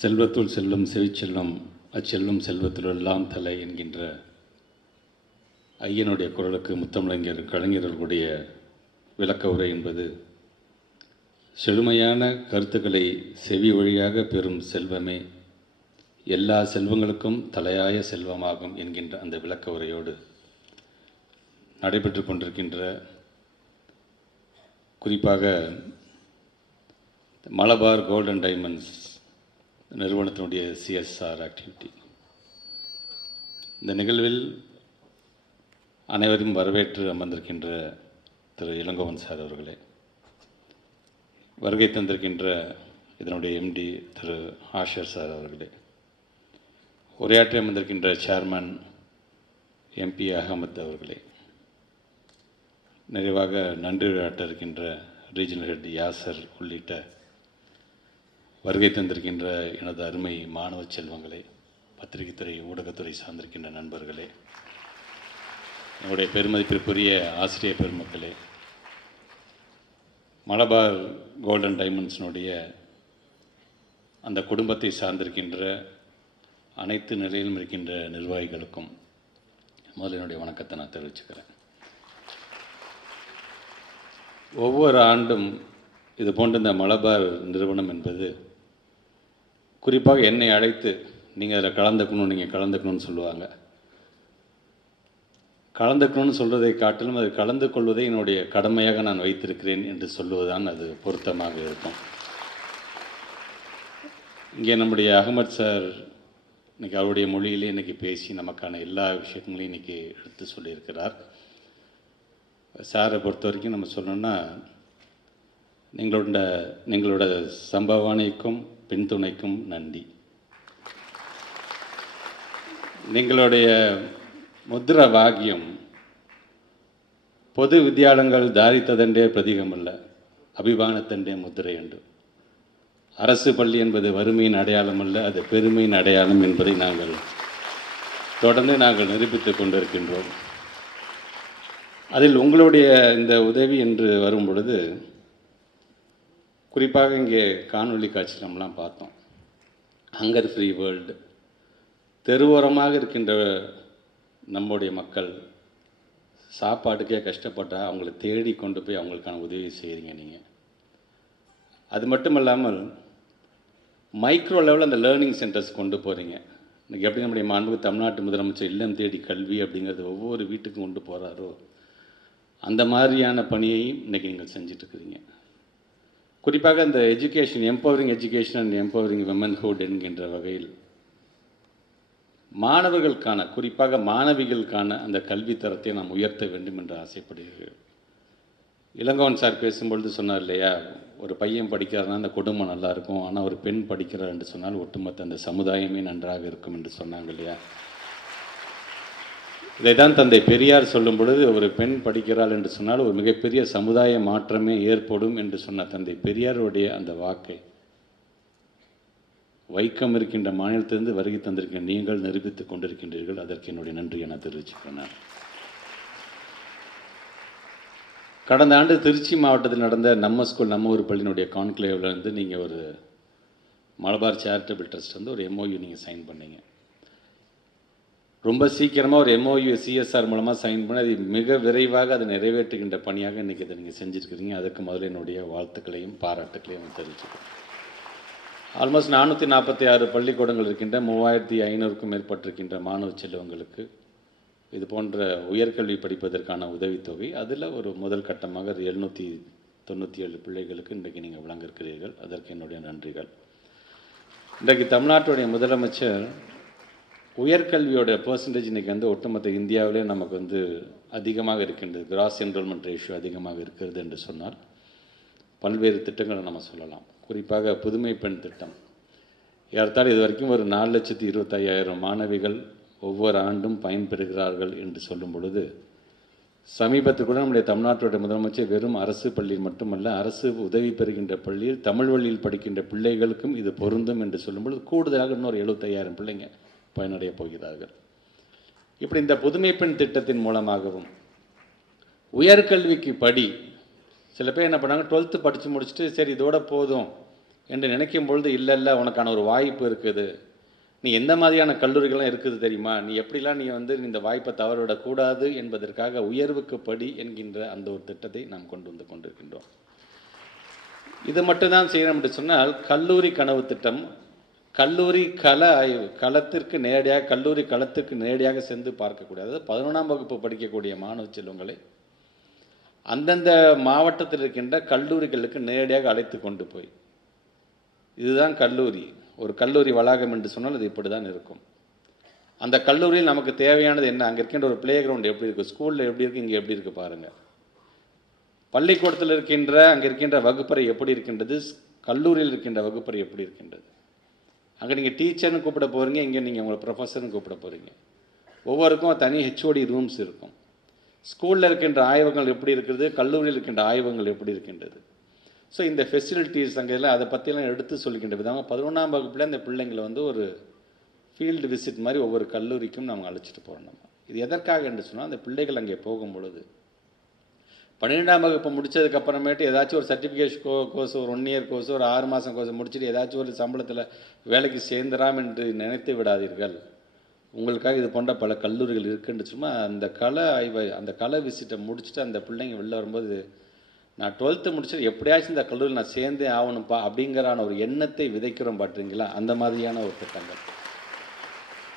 செல்வத்துள் செல்லும் செவிச்செல்வம் அச்செல்லும் செல்வத்துளெல்லாம் தலை என்கின்ற ஐயனுடைய குரலுக்கு முத்தமிழர் கலைஞர்களுடைய விளக்க உரை என்பது செழுமையான கருத்துக்களை செவி வழியாக பெறும் செல்வமே எல்லா செல்வங்களுக்கும் தலையாய செல்வமாகும் என்கின்ற அந்த விளக்க உரையோடு நடைபெற்று கொண்டிருக்கின்ற குறிப்பாக மலபார் கோல்ட் அண்ட் டைமண்ட்ஸ் நிறுவனத்தினுடைய சிஎஸ்ஆர் ஆக்டிவிட்டி, இந்த நிகழ்வில் அனைவரும் வரவேற்று அமர்ந்திருக்கின்ற திரு இளங்கோவன் சார் அவர்களே, வருகை தந்திருக்கின்ற இதனுடைய எம்டி திரு ஆஷர் சார் அவர்களே, உரையாற்றி அமர்ந்திருக்கின்ற சேர்மன் எம்பி அகமத் அவர்களே, நிறைவாக நன்றி உரையாற்ற இருக்கின்ற ரீஜனல் ஹெட் யாசர் உள்ளிட்ட வருகை தந்திருக்கின்ற எனது அருமை மாணவ செல்வங்களே, பத்திரிகைத்துறை ஊடகத்துறை சார்ந்திருக்கின்ற நண்பர்களே, என்னுடைய பெருமதிப்பிற்குரிய ஆசிரியர் பெருமக்களே, மலபார் கோல்டன் டைமண்ட்ஸினுடைய அந்த குடும்பத்தை சார்ந்திருக்கின்ற அனைத்து நிலையிலும் இருக்கின்ற நிர்வாகிகளுக்கும் முதல்ல என்னுடைய வணக்கத்தை நான் தெரிவிச்சுக்கிறேன். ஒவ்வொரு ஆண்டும் இது போன்ற இந்த மலபார் நிறுவனம் என்பது குறிப்பாக என்னை அழைத்து நீங்கள் அதில் கலந்துக்கணும்னு சொல்லுவாங்க. கலந்துக்கணும்னு சொல்வதை காட்டிலும் அது கலந்து கொள்வதை என்னுடைய கடமையாக நான் வைத்திருக்கிறேன் என்று சொல்லுவதுதான் அது பொருத்தமாக இருக்கும். இங்கே நம்முடைய அகமத் சார் இன்றைக்கி அவருடைய மொழியிலே இன்றைக்கி பேசி நமக்கான எல்லா விஷயங்களையும் இன்றைக்கி எடுத்து சொல்லியிருக்கிறார். சாரை பொறுத்த வரைக்கும் நம்ம சொல்லணும்னா, நீங்களோட சம்பவானைக்கும் பின்துணைக்கும் நன்றி. நீங்களுடைய முத்ரா வாக்கியம் பொது வித்தியாலயங்கள் தாரித்ததென்றே பிரதீகமல்ல, அபிமானத்தென்றே முத்திரை உண்டு. அரசு பள்ளி என்பது வறுமையின் அடையாளம் அல்ல, அது பெருமையின் அடையாளம் என்பதை தொடர்ந்து நாங்கள் நிரூபித்துக் கொண்டிருக்கின்றோம். அதில் உங்களுடைய இந்த உதவி என்று வரும் பொழுது, குறிப்பாக இங்கே காணொளி காட்சி நம்மலாம் பார்த்தோம். ஹங்கர் ஃப்ரீ வேர்ல்டு, தெருவோரமாக இருக்கின்ற நம்முடைய மக்கள் சாப்பாட்டுக்கே கஷ்டப்பட்டால் அவங்கள தேடி கொண்டு போய் அவங்களுக்கான உதவி செய்கிறீங்க நீங்கள். அது மட்டும் இல்லாமல் மைக்ரோ லெவலில் அந்த லேர்னிங் சென்டர்ஸ் கொண்டு போகிறீங்க. இன்றைக்கி எப்படி நம்முடைய மாண்பு தமிழ்நாட்டு முதலமைச்சர் இல்லம் தேடி கல்வி அப்படிங்கிறது ஒவ்வொரு வீட்டுக்கும் கொண்டு போகிறாரோ, அந்த மாதிரியான பணியையும் இன்றைக்கி நீங்கள் செஞ்சிட்ருக்குறீங்க. குறிப்பாக இந்த education, empowering education and empowering womanhood என்கின்ற வகையில் மாணவர்களுக்கான, குறிப்பாக மாணவிகளுக்கான அந்த கல்வி தரத்தை நாம் உயர்த்த வேண்டும் என்று ஆசைப்படுகிறேன். இளங்கோவன் சார் பேசும்பொழுது சொன்னார் இல்லையா, ஒரு பையன் படிக்கிறாருன்னா அந்த குடும்பம் நல்லாயிருக்கும், ஆனால் ஒரு பெண் படிக்கிறார் என்று சொன்னால் ஒட்டுமொத்த அந்த சமுதாயமே நன்றாக இருக்கும் என்று சொன்னாங்க இல்லையா. இதை தான் தந்தை பெரியார் சொல்லும் பொழுது, ஒரு பெண் படிக்கிறாள் என்று சொன்னால் ஒரு மிகப்பெரிய சமுதாய மாற்றமே ஏற்படும் என்று சொன்ன தந்தை பெரியாருடைய அந்த வாக்கை வைக்கம் இருக்கின்ற மாநிலத்திலிருந்து வருகை தந்திருக்கின்ற நீங்கள் நிரூபித்துக் கொண்டிருக்கின்றீர்கள். அதற்கு என்னுடைய நன்றியை நான் தெரிவிச்சுக்கிறேன். கடந்த ஆண்டு திருச்சி மாவட்டத்தில் நடந்த நம்ம ஸ்கூல் நம்ம ஒரு பள்ளியினுடைய கான்க்ளேவில் இருந்து நீங்கள் ஒரு மலபார் சேரிட்டபிள் ட்ரஸ்ட் வந்து ஒரு எம்ஓயு நீங்கள் சைன் பண்ணீங்க. ரொம்ப சீக்கிரமாக ஒரு எம்ஓயு சிஎஸ்ஆர் மூலமாக சைன் பண்ணி அது மிக விரைவாக அதை நிறைவேற்றுகின்ற பணியாக இன்றைக்கி இதை நீங்கள் செஞ்சுருக்கிறீங்க. அதுக்கு முதல்ல என்னுடைய வாழ்த்துக்களையும் பாராட்டுக்களையும் தெரிவிச்சுக்கிறேன். ஆல்மோஸ்ட் 446 பள்ளிக்கூடங்கள் இருக்கின்ற 3500க்கும் மேற்பட்டிருக்கின்ற மாணவ செல்வங்களுக்கு இது போன்ற உயர்கல்வி படிப்பதற்கான உதவித்தொகை, அதில் ஒரு முதல் கட்டமாக 797 பிள்ளைகளுக்கு இன்றைக்கு நீங்கள் வழங்கியிருக்கிறீர்கள். அதற்கு என்னுடைய நன்றிகள். இன்றைக்கு தமிழ்நாட்டுடைய முதலமைச்சர் உயர்கல்வியோட பர்சன்டேஜ் இன்றைக்கி வந்து ஒட்டுமொத்த இந்தியாவிலே நமக்கு வந்து அதிகமாக இருக்கின்றது, கிராஸ் என்ரோல்மெண்ட் ரேஷியோ அதிகமாக இருக்கிறது என்று சொன்னால் பல்வேறு திட்டங்களை நம்ம சொல்லலாம். குறிப்பாக புதுமை பெண் திட்டம் ஏறத்தாழ இது வரைக்கும் ஒரு 4,25,000 மாணவிகள் ஒவ்வொரு ஆண்டும் பயன்பெறுகிறார்கள் என்று சொல்லும் பொழுது, சமீபத்தில் கூட நம்முடைய தமிழ்நாட்டுடைய முதலமைச்சர் வெறும் அரசு பள்ளியில் மட்டுமல்ல, அரசு உதவி பெறுகின்ற பள்ளியில் தமிழ் வழியில் படிக்கின்ற பிள்ளைகளுக்கும் இது பொருந்தும் என்று சொல்லும்பொழுது கூடுதலாக இன்னொரு 75,000 பிள்ளைங்க பயனடைய போகிறார்கள். இப்படி இந்த புதுமை பெண் திட்டத்தின் மூலமாகவும் உயர்கல்விக்கு சில பேர் என்ன பண்ணாங்க, 12th படித்து முடிச்சுட்டு சரி இதோட போதும் என்று நினைக்கும் பொழுது, இல்லை உனக்கான ஒரு வாய்ப்பு இருக்குது, நீ எந்த மாதிரியான கல்லூரிகள்லாம் இருக்குது தெரியுமா, நீ எப்படிலாம் நீ வந்து இந்த வாய்ப்பை தவறவிடக்கூடாது என்பதற்காக உயர்வுக்கு படி என்கின்ற அந்த ஒரு திட்டத்தை நாம் கொண்டு வந்து கொண்டிருக்கின்றோம். இது மட்டும்தான் செய்யணும் என்று சொன்னால், கல்லூரி கனவு திட்டம், கல்லூரி கள ஆய்வு, களத்திற்கு நேரடியாக, கல்லூரி களத்திற்கு நேரடியாக சென்று பார்க்கக்கூடாது. 11ஆம் வகுப்பு படிக்கக்கூடிய மாணவ செல்வங்களை அந்தந்த மாவட்டத்தில் இருக்கின்ற கல்லூரிகளுக்கு நேரடியாக அழைத்து கொண்டு போய், இதுதான் கல்லூரி, ஒரு கல்லூரி வளாகம் என்று சொன்னால் அது இப்படி தான் இருக்கும். அந்த கல்லூரியில் நமக்கு தேவையானது என்ன, அங்கே இருக்கின்ற ஒரு ப்ளே கிரவுண்ட் எப்படி இருக்குது, ஸ்கூலில் எப்படி இருக்குது, இங்கே எப்படி இருக்குது பாருங்கள். பள்ளிக்கூடத்தில் இருக்கின்ற அங்கே இருக்கின்ற வகுப்பறை எப்படி இருக்கின்றது, கல்லூரியில் இருக்கின்ற வகுப்பறை எப்படி இருக்கின்றது. அங்கே நீங்கள் டீச்சர்னு கூப்பிட போகிறீங்க, இங்கே நீங்கள் உங்களை ப்ரொஃபஸர்னு கூப்பிட போகிறீங்க. ஒவ்வொருக்கும் தனி ஹெச்ஓடி ரூம்ஸ் இருக்கும். ஸ்கூலில் இருக்கின்ற ஆய்வகங்கள் எப்படி இருக்குது, கல்லூரியில் இருக்கின்ற ஆய்வகங்கள் எப்படி இருக்கின்றது. ஸோ இந்த ஃபெசிலிட்டிஸ் அங்கே எல்லாம் அதை பற்றியெல்லாம் எடுத்து சொல்லிக்கின்ற விதமாக 11ஆம் வகுப்பில் அந்த பிள்ளைங்களை வந்து ஒரு ஃபீல்டு விசிட் மாதிரி ஒவ்வொரு கல்லூரிக்கும் நம்ம அழைச்சிட்டு போகிறோம். நம்ம இது எதற்காக என்று சொன்னால், அந்த பிள்ளைகள் அங்கே போகும் பொழுது 12ஆம் வகுப்பு முடித்ததுக்கப்புறமேட்டு ஏதாச்சும் ஒரு சர்டிஃபிகேஷன் கோர்ஸ், ஒரு 1 இயர் கோர்ஸ், ஒரு 6 மாதம் கோர்ஸ் முடிச்சுட்டு ஏதாச்சும் ஒரு சம்பளத்தில் வேலைக்கு சேர்ந்துடாம் என்று நினைத்து விடாதீர்கள். உங்களுக்காக இது போன்ற பல கல்லூரிகள் இருக்குன்னு சும்மா அந்த கலை ஆய்வை, அந்த கலை விசிட்டை முடிச்சுட்டு அந்த பிள்ளைங்க வெளில வரும்போது, நான் 12th முடிச்சுட்டு எப்படியாச்சும் இந்த கல்லூரியில் நான் சேர்ந்தே ஆகணும்ப்பா அப்படிங்கிறான ஒரு எண்ணத்தை விதைக்கிறோம் பார்த்தீங்களா, அந்த மாதிரியான ஒரு திட்டங்கள்.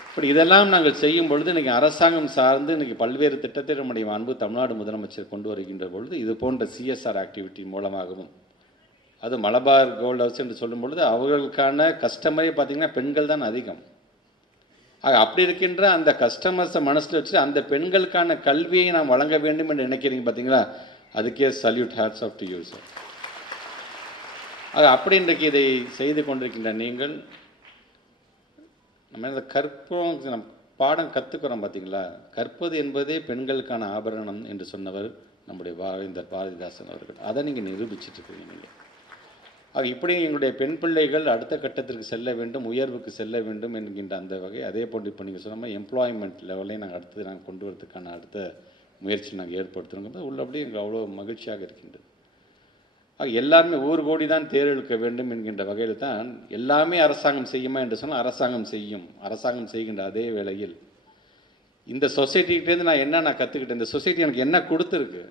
இப்படி இதெல்லாம் நாங்கள் செய்யும் பொழுது, இன்றைக்கி அரசாங்கம் சார்ந்து இன்றைக்கி பல்வேறு திட்டத்தை நம்முடைய அன்பு தமிழ்நாடு முதலமைச்சர் கொண்டு வருகின்ற பொழுது, இது போன்ற சிஎஸ்ஆர் ஆக்டிவிட்டி மூலமாகவும், அது மலபார் கோல்ட் ஹவுஸ் என்று சொல்லும் பொழுது அவர்களுக்கான கஸ்டமரே பார்த்திங்கன்னா பெண்கள் தான் அதிகம். அப்படி இருக்கின்ற அந்த கஸ்டமர்ஸை மனசில் வச்சு அந்த பெண்களுக்கான கல்வியை நாம் வழங்க வேண்டும் என்று நினைக்கிறீங்க பார்த்தீங்களா, அதுக்கே salute, hats off to you sir. அப்படி இன்றைக்கு இதை செய்து கொண்டிருக்கின்ற நீங்கள், நம்ம இந்த கற்போம், நம் பாடம் கற்றுக்கிறோம் பார்த்தீங்களா, கற்பது என்பதே பெண்களுக்கான ஆபரணம் என்று சொன்னவர் நம்முடைய பாரதிதார் பாரதிதாசன் அவர்கள். அதை நீங்கள் நிரூபிச்சிட்ருக்கீங்க நீங்கள். இப்படி எங்களுடைய பெண் பிள்ளைகள் அடுத்த கட்டத்திற்கு செல்ல வேண்டும், உயர்வுக்கு செல்ல வேண்டும் என்கின்ற அந்த வகை. அதே போன்று இப்போ நீங்கள் சொன்ன மாதிரி எம்ப்ளாய்மெண்ட் லெவலையும் நாங்கள் கொண்டு வரதுக்கான அடுத்த முயற்சி நாங்கள் ஏற்படுத்துகிறோங்கிறது உள்ளபடி எங்களுக்கு அவ்வளோ மகிழ்ச்சியாக இருக்கின்றது. எல்லாருமே 1 கோடி தான் தேர்ந்தெடுக்க வேண்டும் என்கின்ற வகையில் தான் எல்லாமே அரசாங்கம் செய்யுமா என்று சொன்னால் அரசாங்கம் செய்யும். அரசாங்கம் செய்கின்ற அதே வேளையில் இந்த சொசைட்டிகிட்டேருந்து நான் கற்றுக்கிட்டேன், இந்த சொசைட்டி எனக்கு என்ன கொடுத்துருக்கு,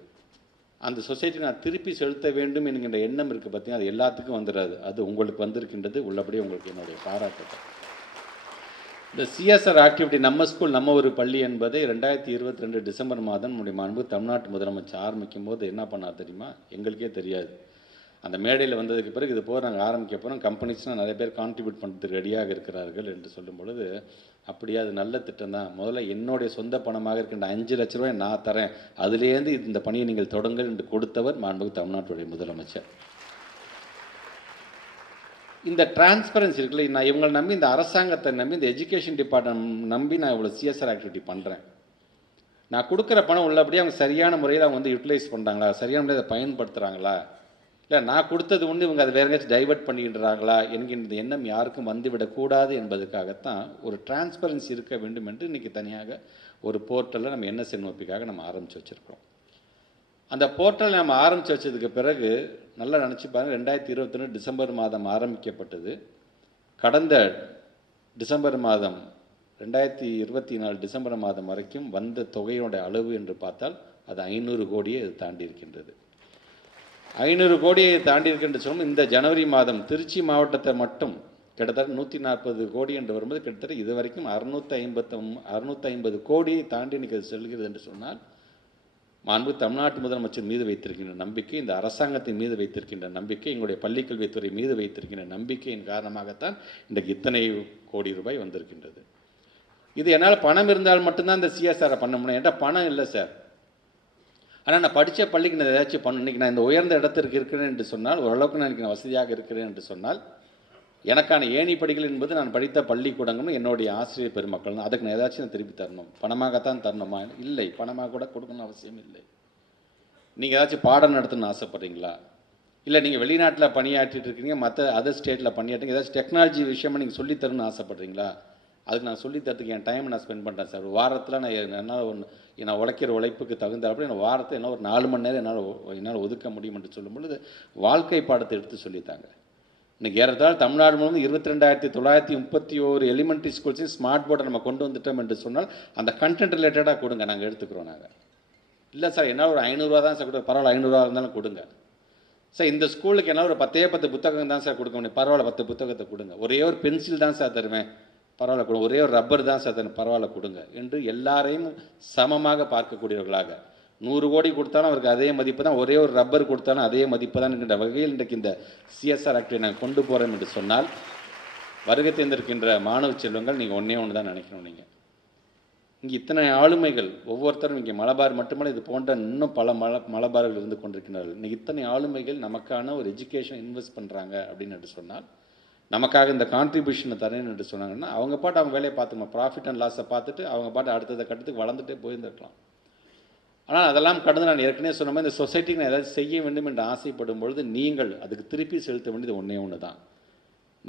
அந்த சொசைட்டி நான் திருப்பி செலுத்த வேண்டும் என்கின்ற எண்ணம் இருக்குது பார்த்தீங்கன்னா, அது எல்லாத்துக்கும் வந்துடாது. அது உங்களுக்கு வந்திருக்கின்றது. உள்ளபடியே உங்களுக்கு என்னுடைய பாராட்டுகள். இந்த சிஎஸ்ஆர் ஆக்டிவிட்டி நம்ம ஸ்கூல் நம்ம ஒரு பள்ளி என்பதை 2022 டிசம்பர் மாதம் நம்முடைய அன்பு தமிழ்நாட்டு முதலமைச்சர் ஆரம்பிக்கும் போது என்ன பண்ணார் தெரியுமா, எங்களுக்கே தெரியாது. அந்த மேடையில் வந்ததுக்கு பிறகு இது போக நாங்கள் ஆரம்பிக்க போகிறோம், கம்பெனிஸ்னால் நிறைய பேர் கான்ட்ரிபியூட் பண்ணுறதுக்கு ரெடியாக இருக்கிறார்கள் என்று சொல்லும் பொழுது, அப்படியே அது நல்ல திட்டம் தான், முதல்ல என்னுடைய சொந்த பணமாக இருக்கின்ற 5 லட்ச ரூபாய் நான் தரேன், அதுலேருந்து இந்த பணியை நீங்கள் தொடங்கள் என்று கொடுத்தவர் மாண்புமிகு தமிழ்நாட்டுடைய முதலமைச்சர். இந்த டிரான்ஸ்பரன்சி இருக்குல்ல, நான் இவங்களை நம்பி, இந்த அரசாங்கத்தை நம்பி, இந்த எஜுகேஷன் டிபார்ட்மெண்ட் நம்பி நான் இவ்வளோ சிஎஸ்ஆர் ஆக்டிவிட்டி பண்ணுறேன். நான் கொடுக்குற பணம் உள்ளபடியே அவங்க சரியான முறையில் அவங்க வந்து யூட்டிலைஸ் பண்ணுறாங்களா, சரியான முறையில் அதை பயன்படுத்துகிறாங்களா, இல்லை நான் கொடுத்தது ஒன்று இவங்க அதை வேறு எங்கேயாச்சும் டைவெர்ட் பண்ணிக்கின்றாங்களா என்கின்ற எண்ணம் யாருக்கும் வந்துவிடக்கூடாது என்பதற்காகத்தான் ஒரு டிரான்ஸ்பரன்சி இருக்க வேண்டும் என்று இன்றைக்கி தனியாக ஒரு போர்ட்டலில் நம்ம NSNOPக்காக நம்ம ஆரம்பித்து வச்சுருக்கிறோம். அந்த போர்ட்டல் நம்ம ஆரம்பித்து வச்சதுக்கு பிறகு நல்லா நினச்சி பாருங்கள், 2022 டிசம்பர் மாதம் ஆரம்பிக்கப்பட்டது. கடந்த டிசம்பர் மாதம் 2024 டிசம்பர் மாதம் வரைக்கும் வந்த தொகையினுடைய அளவு என்று பார்த்தால் அது 500 கோடியை இது தாண்டி இருக்கின்றது. 500 கோடியை தாண்டி இருக்கின்ற சொல்லும். இந்த ஜனவரி மாதம் திருச்சி மாவட்டத்தை மட்டும் கிட்டத்தட்ட 140 கோடி என்று வரும்போது கிட்டத்தட்ட இது வரைக்கும் 650 கோடியை தாண்டி இன்றைக்கி செல்கிறது என்று சொன்னால், மாண்பு தமிழ்நாட்டு முதலமைச்சர் மீது வைத்திருக்கின்ற நம்பிக்கை, இந்த அரசாங்கத்தின் மீது வைத்திருக்கின்ற நம்பிக்கை, எங்களுடைய பள்ளிக்கல்வித்துறை மீது வைத்திருக்கின்ற நம்பிக்கையின் காரணமாகத்தான் இன்றைக்கு இத்தனை கோடி ரூபாய் வந்திருக்கின்றது. இது என்னால் பணம் இருந்தால் மட்டும்தான் இந்த சிஎஸ்ஆரை பண்ண முடியும். என்கிட்ட பணம் இல்லை சார், ஆனால் நான் படித்த பள்ளிக்கு நான் ஏதாச்சும் பண்ணணும். இன்றைக்கி நான் இந்த உயர்ந்த இடத்திற்கு இருக்கிறேன் என்று சொன்னால், ஓரளவுக்கு நான் வசதியாக இருக்கிறேன் என்று சொன்னால், எனக்கான ஏணிப்படிகள் என்பது நான் படித்த பள்ளிக்கூடங்களும் என்னுடைய ஆசிரியர் பெருமக்கள் தான். அதுக்கு நான் ஏதாச்சும் நான் திருப்பி தரணும். பணமாகத்தான் தரணுமா? இல்லை, பணமாக கூட கொடுக்கணும் அவசியம் இல்லை. நீங்கள் ஏதாச்சும் பாடம் நடத்தணும்னு ஆசைப்பட்றீங்களா, இல்லை நீங்கள் வெளிநாட்டில் பணியாற்றிட்டு இருக்கீங்க, மற்ற அதர் ஸ்டேட்டில் பணியாற்றுங்க, ஏதாச்சும் டெக்னாலஜி விஷயமாக நீங்கள் சொல்லித்தரணும்னு ஆசைப்பட்றீங்களா, அதுக்கு நான் சொல்லித்தரத்துக்கு என் டைம் நான் ஸ்பெண்ட் பண்ணுறேன் சார். ஒரு வாரத்தில் நான் உழைக்கிற உழைப்புக்கு தகுந்தாப்படி என் வாரத்தை என்ன ஒரு 4 மணி நேரம் என்னால் ஒதுக்க முடியும் என்று சொல்லும் பொழுது வாழ்க்கை பாடத்தை எடுத்து சொல்லித்தாங்க. இன்றைக்கி ஏறத்தாழ தமிழ்நாடு முழுவதும் 22,931 எலிமெண்ட்ரி ஸ்கூல்ஸையும் ஸ்மார்ட் போர்டை நம்ம கொண்டு வந்துட்டோம் என்று சொன்னால் அந்த கண்டென்ட் ரிலேட்டடாக கொடுங்க, நாங்கள் எடுத்துக்கிறோம். நாங்கள் இல்லை சார் என்னால் ஒரு 500 தான் சார் கொடுக்க, பரவாயில்ல 500 இருந்தாலும் கொடுங்க சார். இந்த ஸ்கூலுக்கு என்னால் ஒரு 10 புத்தகம் தான் சார் கொடுக்க முடியும், பரவாயில்ல 10 புத்தகத்தை கொடுங்க. ஒரே ஒரு பென்சில் தான் சார் தருவேன், பரவாயில்ல கொடுங்க. ஒரே ஒரு ரப்பர் தான் சார் தருவேன், பரவாயில்ல கொடுங்க என்று எல்லாரையும் சமமாக பார்க்கக்கூடியவர்களாக. 100 கோடி கொடுத்தாலும் அவருக்கு அதே மதிப்பு தான், ஒரே ஒரு ரப்பர் கொடுத்தாலும் அதே மதிப்பு தான் என்கின்ற வகையில் இன்றைக்கு இந்த சிஎஸ்ஆர் ஆக்டை நாங்கள் கொண்டு போகிறோம் என்று சொன்னால், வருகை தேர்ந்திருக்கின்ற மாணவ செல்வங்கள் நீங்கள் ஒன்று தான் நினைக்கணும். நீங்கள் இங்கே இத்தனை ஆளுமைகள், ஒவ்வொருத்தரும் இங்கே மலபார் மட்டுமல்ல, இது போன்ற இன்னும் பல மலபார்கள் இருந்து கொண்டிருக்கிறார்கள். இன்றைக்கி இத்தனை ஆளுமைகள் நமக்கான ஒரு எஜுகேஷன் இன்வெஸ்ட் பண்ணுறாங்க அப்படின்னு சொன்னால், நமக்காக இந்த கான்ட்ரிபியூஷனை தரேன்னு என்று சொன்னாங்கன்னா, அவங்க பாட்டு அவங்க வேலையை பார்த்துக்கணும். ப்ராஃபிட் அண்ட் லாஸை பார்த்துட்டு அவங்க பாட்டு அடுத்ததை கட்டத்துக்கு வளர்ந்துட்டே போயிருந்துருக்கலாம். ஆனால் அதெல்லாம் கடந்து நான் ஏற்கனவே சொன்ன மாதிரி இந்த சொசைட்டிக்கு நான் ஏதாவது செய்ய வேண்டும் என்று ஆசைப்படும் பொழுது நீங்கள் அதுக்கு திருப்பி செலுத்த வேண்டியது ஒன்று தான்.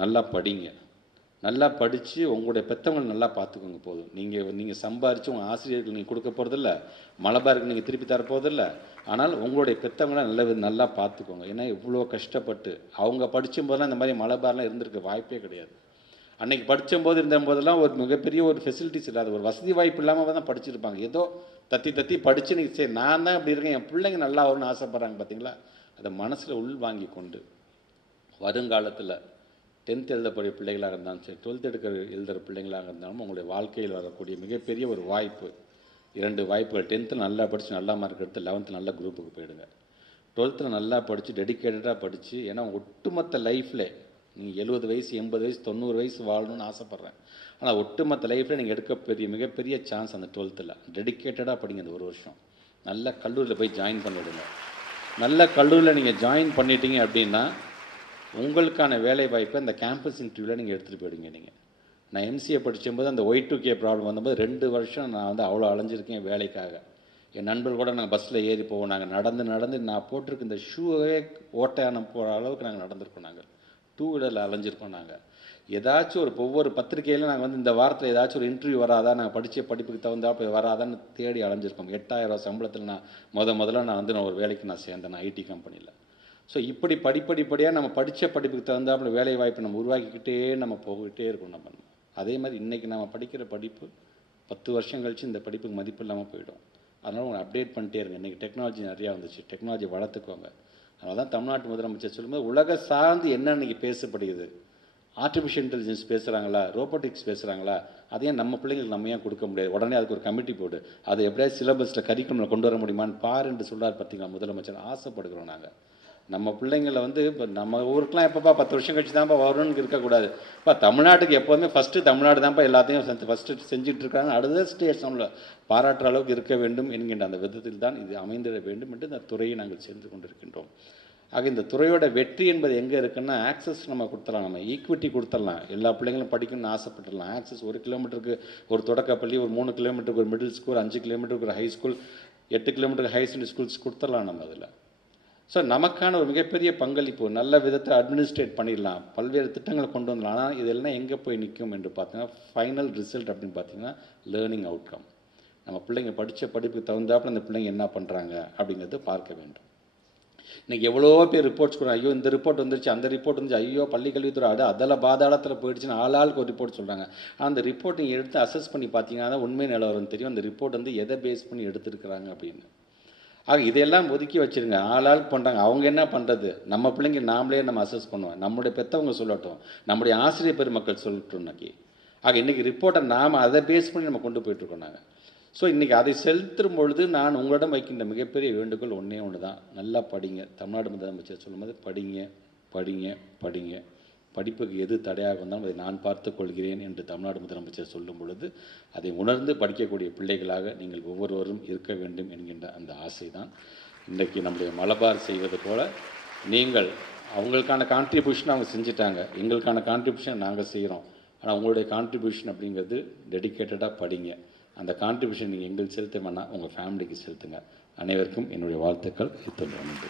நல்லா படிங்க, நல்லா படித்து உங்களுடைய பெற்றவங்களை நல்லா பார்த்துக்கோங்க. போதும். நீங்கள் சம்பாரித்து உங்கள் ஆசிரியர்கள் நீங்கள் கொடுக்க போகிறதில்ல, மலபாருக்கு நீங்கள் திருப்பி தரப்போகிறதில்ல. ஆனால் உங்களுடைய பெற்றவங்களை நல்லா பார்த்துக்கோங்க. ஏன்னா இவ்வளோ கஷ்டப்பட்டு அவங்க படிக்கும்போதெல்லாம் இந்த மாதிரி மலபார்லாம் இருந்திருக்க வாய்ப்பே கிடையாது. அன்றைக்கி படிக்கும்போது இருந்தபோதெல்லாம் ஒரு மிகப்பெரிய ஒரு ஃபெசிலிட்டிஸ் இல்லாத, ஒரு வசதி வாய்ப்பு இல்லாமல் தான் படிச்சிருப்பாங்க. ஏதோ தத்தி படித்து நீங்கள் சரி நான் தான் இப்படி இருக்கேன், என் பிள்ளைங்க நல்லா வரும்னு ஆசைப்பட்றாங்க. பார்த்தீங்களா? அதை மனசில் உள் வாங்கி கொண்டு வருங்காலத்தில் 10th எழுதக்கூடிய பிள்ளைகளாக இருந்தாலும் சரி, 12th எழுதுகிற பிள்ளைங்களாக இருந்தாலும் உங்களுடைய வாழ்க்கையில் வரக்கூடிய மிகப்பெரிய ஒரு வாய்ப்பு, 2 வாய்ப்புகள். 10th நல்லா படித்து நல்ல மார்க் எடுத்து 11th நல்ல குரூப்புக்கு போயிடுங்க. 12th நல்லா படித்து டெடிக்கேட்டடாக படித்து, ஏன்னா ஒட்டுமொத்த லைஃப்பில் நீங்கள் 70 வயசு 80 வயசு 90 வயசு வாழணும்னு ஆசைப்பட்றேன். ஆனால் ஒட்டுமொத்த லைஃப்பில் நீங்கள் எடுக்க மிகப்பெரிய சான்ஸ் அந்த 12th. டெடிக்கேட்டடாக படிங்க. அந்த 1 வருஷம் நல்ல கல்லூரியில் போய் ஜாயின் பண்ணிவிடுங்க. நல்ல கல்லூரியில் நீங்கள் ஜாயின் பண்ணிட்டீங்க அப்படின்னா உங்களுக்கான வேலை வாய்ப்பை அந்த கேம்பஸ் இன்டர்வியூவில் நீங்கள் எடுத்துகிட்டு போயிடுங்க. நான் எம்சிஏ படிக்கும்போது அந்த Y2K ப்ராப்ளம் வந்தபோது 2 வருஷம் நான் அவ்வளோ அலைஞ்சிருக்கேன் வேலைக்காக. என் நண்பர்கள் கூட நாங்கள் பஸ்ஸில் ஏறி போவோம். நாங்கள் நடந்து நான் போட்டிருக்க இந்த ஷூவே ஓட்டையான போகிற அளவுக்கு நாங்கள் நடந்திருக்கோம். நாங்கள் 2 வீலரில் அலைஞ்சிருக்கோம். நாங்கள் ஏதாச்சும் ஒவ்வொரு பத்திரிகையில் நாங்கள் இந்த வாரத்தில் ஏதாச்சும் ஒரு இன்டர்வியூ வராதா, நாங்கள் படித்த படிப்புக்கு தகுந்தாப்போ வராதான்னு தேடி அலைஞ்சிருக்கோம். 8000 ரூபா சம்பளத்தில் நான் முதல்ல நான் ஒரு வேலைக்கு நான் சேர்ந்தேன், ஐடி கம்பெனியில். ஸோ இப்படி படிப்படியாக நம்ம படித்த படிப்புக்கு தகுந்தாப்புல வேலை வாய்ப்பு நம்ம உருவாக்கிக்கிட்டே நம்ம போய்கிட்டே இருக்கணும். நம்ம அதே மாதிரி இன்றைக்கி நம்ம படிக்கிற படிப்பு 10 வருஷம் கழித்து இந்த படிப்புக்கு மதிப்பு இல்லாமல் போயிடும். அதனால் உங்களை அப்டேட் பண்ணிட்டே இருங்க. இன்றைக்கி டெக்னாலஜி நிறையா வந்துச்சு, டெக்னாலஜி வளர்த்துக்கோங்க. அதனால தான் தமிழ்நாட்டு முதலமைச்சர் சொல்லும்போது உலக சார்ந்து என்ன இன்றைக்கி பேசப்படுகிறது, ஆர்டிஃபிஷியல் இன்டெலிஜென்ஸ் பேசுகிறாங்களா, ரோபோட்டிக்ஸ் பேசுகிறாங்களா, அதையும் நம்ம பிள்ளைங்களுக்கு நம்ம ஏன் கொடுக்க முடியாது? உடனே அதுக்கு ஒரு கமிட்டி போடு, அதை எப்படியாவது சிலபஸில் கரிக்குலமில் கொண்டு வர முடியுமான்னு பாரு என்று சொல்கிறார். பார்த்தீங்களா முதலமைச்சர்? ஆசைப்படுகிறோம் நாங்கள். நம்ம பிள்ளைங்களை இப்போ நம்ம ஊருக்குலாம் எப்போப்பா 10 வருஷம் கழிச்சு தான்ப்பா வரணும்னு இருக்கக்கூடாது. இப்போ தமிழ்நாட்டுக்கு எப்போதுமே ஃபஸ்ட்டு தமிழ்நாடு தான்ப்பா எல்லாத்தையும் ஃபஸ்ட்டு செஞ்சுட்டு இருக்காங்க. அடுத்த ஸ்டேட் நம்மளை பாராட்டுற அளவுக்கு இருக்க வேண்டும் என்கின்ற அந்த விதத்தில் தான் இது அமைந்திட வேண்டும் என்று இந்த துறையை நாங்கள் சென்று கொண்டிருக்கின்றோம். ஆக இந்த துறையோட வெற்றி என்பது எங்கே இருக்குன்னா, ஆக்சஸ் நம்ம கொடுத்துடலாம், நம்ம ஈக்விட்டி கொடுத்துடலாம். எல்லா பிள்ளைங்களும் படிக்கணும்னு ஆசைப்பட்டுடலாம். ஆக்சஸ் 1 கிலோமீட்டருக்கு ஒரு தொடக்கப்பள்ளி, ஒரு 3 கிலோமீட்டருக்கு ஒரு மிடில் ஸ்கூல், 5 கிலோமீட்டருக்கு ஒரு ஹை ஸ்கூல், 8 கிலோமீட்டருக்கு ஹை செகண்டரி ஸ்கூல்ஸ் கொடுத்துடலாம் நம்ம அதில். ஸோ நமக்கான ஒரு மிகப்பெரிய பங்களிப்பு, நல்ல விதத்தை அட்மினிஸ்ட்ரேட் பண்ணிடலாம், பல்வேறு திட்டங்களை கொண்டு வந்துடலாம். ஆனால் இதெல்லாம் எங்கே போய் நிற்கும் என்று பார்த்தீங்கன்னா, ஃபைனல் ரிசல்ட் அப்படின்னு பார்த்தீங்கன்னா லேர்னிங் அவுட்கம். நம்ம பிள்ளைங்க படித்த படிப்புக்கு தகுந்தாப்புல அந்த பிள்ளைங்க என்ன பண்ணுறாங்க அப்படிங்கிறது பார்க்க வேண்டும். இன்றைக்கி எவ்வளோ பேர் ரிப்போர்ட்ஸ் கூட, ஐயோ இந்த ரிப்போர்ட் வந்துருச்சு, அந்த ரிப்போர்ட் வந்துச்சு, ஐயோ பள்ளிக்கல்வித்துறை அதில் பாதாளத்தில் போயிடுச்சுன்னு ஆளுக்கு ஒரு ரிப்போர்ட் சொல்கிறாங்க. ஆனால் அந்த ரிப்போர்ட் நீங்கள் எடுத்து அசஸ் பண்ணி பார்த்தீங்கன்னா தான் உண்மை நிலவரம் தெரியும். அந்த ரிப்போர்ட் எதை பேஸ் பண்ணி எடுத்துருக்குறாங்க அப்படின்னு. ஆக இதெல்லாம் ஒதுக்கி வச்சுருங்க. ஆளுக்கு பண்ணுறாங்க, அவங்க என்ன பண்ணுறது? நம்ம பிள்ளைங்க நாமளே நம்ம அசஸ் பண்ணுவோம். நம்முடைய பெற்றவங்க சொல்லட்டும், நம்முடைய ஆசிரியர் பெருமக்கள் சொல்லட்டும். இன்னைக்கு இன்றைக்கி ரிப்போர்ட்டை நாம் அதை பேஸ் பண்ணி நம்ம கொண்டு போயிட்டுருக்கோம் நாங்கள். ஸோ இன்றைக்கி அதை செலுத்தும் பொழுது நான் உங்களிடம் வைக்கின்ற மிகப்பெரிய வேண்டுகோள் ஒன்று தான், நல்லா படிங்க. தமிழ்நாடு முதலமைச்சர் சொல்லும்போது படிங்க. படிப்புக்கு எது தடையாக வந்தாலும் அதை நான் பார்த்து கொள்கிறேன் என்று தமிழ்நாடு முதலமைச்சர் சொல்லும் பொழுது அதை உணர்ந்து படிக்கக்கூடிய பிள்ளைகளாக நீங்கள் ஒவ்வொருவரும் இருக்க வேண்டும் என்கின்ற அந்த ஆசை தான் இன்றைக்கி நம்முடைய மலபார் செய்வது போல். நீங்கள் அவங்களுக்கான கான்ட்ரிபியூஷன் அவங்க செஞ்சிட்டாங்க, எங்களுக்கான கான்ட்ரிபியூஷன் நாங்கள் செய்கிறோம். ஆனால் உங்களுடைய கான்ட்ரிபியூஷன் அப்படிங்கிறது டெடிக்கேட்டடாக படிங்க. அந்த கான்ட்ரிபியூஷன் நீங்கள் எங்களுக்கு செலுத்த வேணால் உங்கள் ஃபேமிலிக்கு செலுத்துங்க. அனைவருக்கும் என்னுடைய வாழ்த்துக்கள். நன்றி.